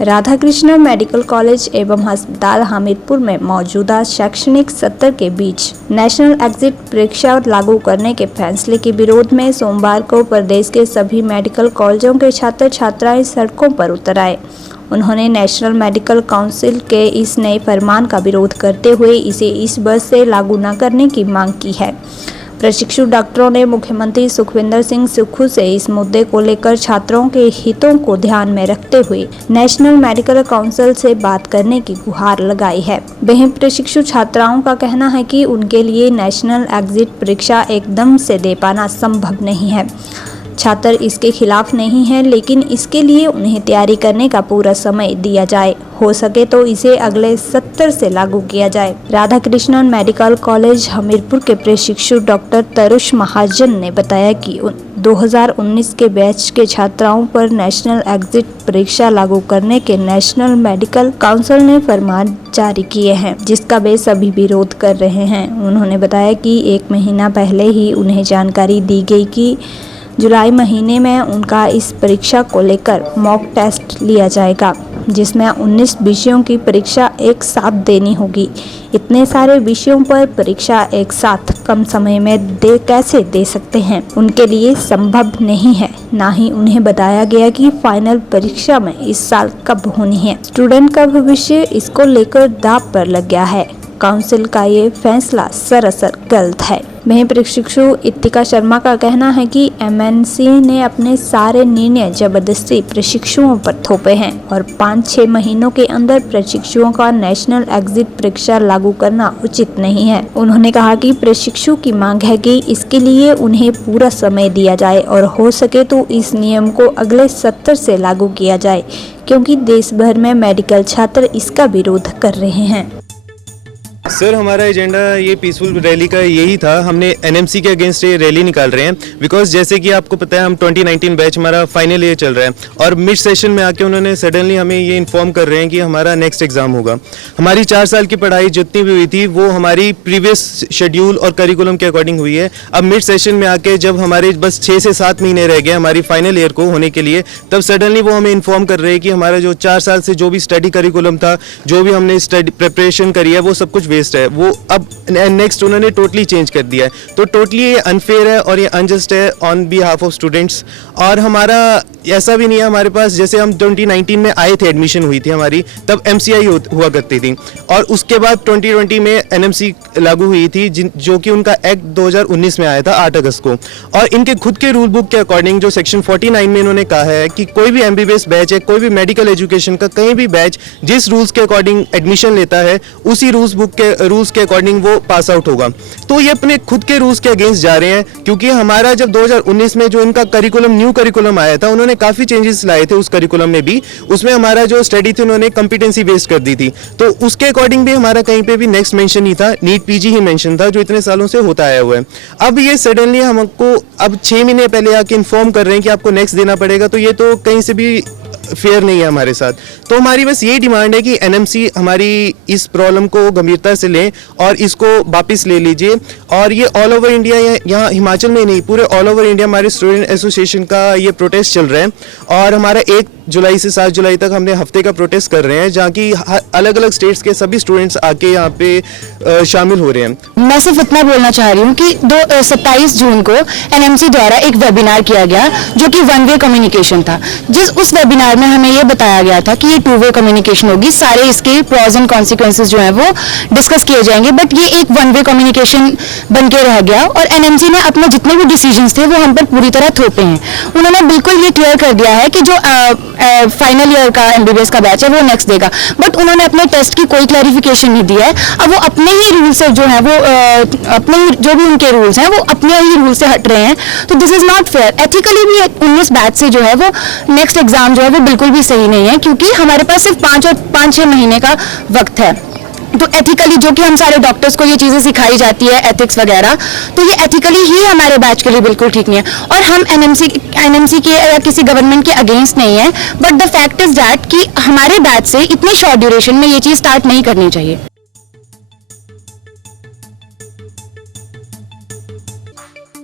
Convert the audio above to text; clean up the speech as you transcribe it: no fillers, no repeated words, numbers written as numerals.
Radhakrishna medical college एवं अस्पताल हमीरपुर में मौजूदा शैक्षणिक सत्र के बीच नेशनल एग्जिट परीक्षा लागू करने के फैसले के विरोध में सोमवार को प्रदेश के सभी मेडिकल कॉलेजों के छात्र छात्राएं सड़कों पर उतर आए। उन्होंने नेशनल मेडिकल काउंसिल के इस नए फरमान का विरोध करते हुए इसे इस वर्ष से लागू न करने की मांग की है। प्रशिक्षु डॉक्टरों ने मुख्यमंत्री सुखविंदर सिंह सुक्खू से इस मुद्दे को लेकर छात्रों के हितों को ध्यान में रखते हुए नेशनल मेडिकल काउंसिल से बात करने की गुहार लगाई है। वहीं प्रशिक्षु छात्राओं का कहना है कि उनके लिए नेशनल एग्जिट परीक्षा एकदम से दे पाना संभव नहीं है। छात्र इसके खिलाफ नहीं है, लेकिन इसके लिए उन्हें तैयारी करने का पूरा समय दिया जाए। हो सके तो इसे अगले सत्र से लागू किया जाए। राधाकृष्णन मेडिकल कॉलेज हमीरपुर के प्रशिक्षु डॉक्टर तरुष महाजन ने बताया कि 2019 के बैच के छात्राओं पर नेशनल एग्जिट परीक्षा लागू करने के नेशनल मेडिकल काउंसिल ने फरमान जारी किए हैं, जिसका वे सभी विरोध कर रहे हैं। उन्होंने बताया कि 1 महीना पहले ही उन्हें जानकारी दी गई कि जुलाई महीने में उनका इस परीक्षा को लेकर मॉक टेस्ट लिया जाएगा, जिसमें 19 विषयों की परीक्षा एक साथ देनी होगी। इतने सारे विषयों पर परीक्षा एक साथ कम समय में कैसे दे सकते हैं, उनके लिए संभव नहीं है। ना ही उन्हें बताया गया कि फाइनल परीक्षा में इस साल कब होनी है। स्टूडेंट का भविष्य इसको लेकर दांव पर लग गया है। काउंसिल का ये फैसला सरासर गलत है। वहीं प्रशिक्षु इत्तिका शर्मा का कहना है कि एमएनसी ने अपने सारे निर्णय जबरदस्ती प्रशिक्षुओं पर थोपे हैं और 5-6 महीनों के अंदर प्रशिक्षुओं का नेशनल एग्जिट परीक्षा लागू करना उचित नहीं है। उन्होंने कहा कि प्रशिक्षु की मांग है कि इसके लिए उन्हें पूरा समय दिया जाए और हो सके तो इस नियम को अगले सत्र से लागू किया जाए, क्योंकि देश भर में मेडिकल छात्र इसका विरोध कर रहे हैं। सर, हमारा एजेंडा ये पीसफुल रैली का यही था। हमने एनएमसी के अगेंस्ट ये रैली निकाल रहे हैं बिकॉज जैसे कि आपको पता है हम 2019 बैच हमारा फाइनल ईयर चल रहा है और मिड सेशन में आके उन्होंने सडनली हमें ये इन्फॉर्म कर रहे हैं कि हमारा नेक्स्ट एग्जाम होगा। हमारी 4 साल की पढ़ाई जितनी भी हुई थी वो हमारी प्रीवियस शेड्यूल और करिकुलम के अकॉर्डिंग हुई है। अब मिड सेशन में आके जब हमारे बस 6 से 7 महीने रह गए हमारी फाइनल ईयर को होने के लिए, तब सडनली वो हमें इन्फॉर्म कर रहे हैं कि हमारा जो 4 साल से जो भी स्टडी करिकुलम था, जो भी हमने स्टडी प्रिपरेशन करी है, वो सब कुछ वेस्ट है। वो अब नेक्स्ट उन्होंने टोटली चेंज कर दिया है। तो टोटली ये अनफेयर है और ये अनजस्ट है ऑन बिहाफ ऑफ स्टूडेंट्स। और हमारा ऐसा भी नहीं है, हमारे पास जैसे हम 2019 में आए थे, एडमिशन हुई थी हमारी, तब एमसीआई हुआ करती थी और उसके बाद 2020 में एनएमसी लागू हुई थी, जो कि उनका एक्ट 2019 में आया था 8 अगस्त को। और इनके खुद के रूल बुक के अकॉर्डिंग जो सेक्शन 49 में इन्होंने कहा है कि कोई भी एमबीबीएस बैच है, कोई भी मेडिकल एजुकेशन का कहीं भी बैच जिस रूल्स के अकॉर्डिंग एडमिशन लेता है उसी रूल्स के अकॉर्डिंग वो पास आउट होगा। तो ये अपने खुद के रूल्स के अगेंस्ट जा रहे हैं, क्योंकि हमारा जब 2019 में जो इनका करिकुलम न्यू करिकुलम आया था, उन्होंने काफी चेंजेस लाए थे उस करिकुलम में भी। उसमें हमारा जो स्टडी थी उन्होंने कॉम्पिटेंसी बेस्ड कर दी थी, तो उसके अकॉर्डिंग भी हमारा कहीं पे भी नेक्स्ट मेंशन ही था, नीट पीजी ही मेंशन था, जो इतने सालों से होता आया हुआ है। अब ये सडनली हमको अब 6 महीने पहले आके इन्फॉर्म कर रहे हैं कि आपको नेक्स्ट देना पड़ेगा, तो ये तो कहीं से भी फेयर नहीं है हमारे साथ। तो हमारी बस यही डिमांड है कि एनएमसी हमारी इस प्रॉब्लम को गंभीरता से लें और इसको वापस ले लीजिए। और ये ऑल ओवर इंडिया, यहाँ हिमाचल में नहीं, पूरे ऑल ओवर इंडिया हमारे स्टूडेंट एसोसिएशन का ये प्रोटेस्ट चल रहा है और हमारा 1 जुलाई से 7 जुलाई तक हमने हफ्ते का प्रोटेस्ट कर रहे हैं, जहाँ की अलग अलग स्टेट्स के सभी स्टूडेंट्स आके यहाँ पे शामिल हो रहे हैं। मैं सिर्फ इतना बोलना चाह रही हूँ कि 27 जून को एनएमसी द्वारा एक वेबिनार किया गया जो कि 1 वे कम्युनिकेशन था। उस वेबिनार में हमें ये बताया गया था कि ये 2 वे कम्युनिकेशन होगी, सारे इसके प्रॉज एंड कॉन्सिक्वेंसेज जो है वो डिस्कस किए जाएंगे, बट ये एक 1 वे कम्युनिकेशन बन के रह गया और एनएमसी ने अपने जितने भी डिसीजंस थे वो हम पर पूरी तरह थोपे हैं। उन्होंने बिल्कुल ये क्लियर कर दिया है कि जो फाइनल ईयर का एमबीबीएस का बैच है वो नेक्स्ट देगा, बट उन्होंने अपने टेस्ट की कोई क्लैरिफिकेशन नहीं दिया है। अब वो अपने ही रूल से जो है वो अपने जो भी उनके रूल्स हैं वो अपने ही रूल से हट रहे हैं, तो this is not fair. Ethically भी 19 बैच से जो है वो नेक्स्ट एग्जाम जो है वो बिल्कुल भी सही नहीं है, क्योंकि हमारे पास सिर्फ 5-6 महीने का वक्त है। तो एथिकली जो कि हम सारे डॉक्टर्स को ये चीज़ें सिखाई जाती है, एथिक्स वगैरह, तो ये एथिकली ही हमारे बैच के लिए बिल्कुल ठीक नहीं है। और हम एनएमसी के या किसी गवर्नमेंट के अगेंस्ट नहीं है, but the fact is that कि हमारे बैच से इतनी शॉर्ट ड्यूरेशन में ये चीज़ स्टार्ट नहीं करनी चाहिए।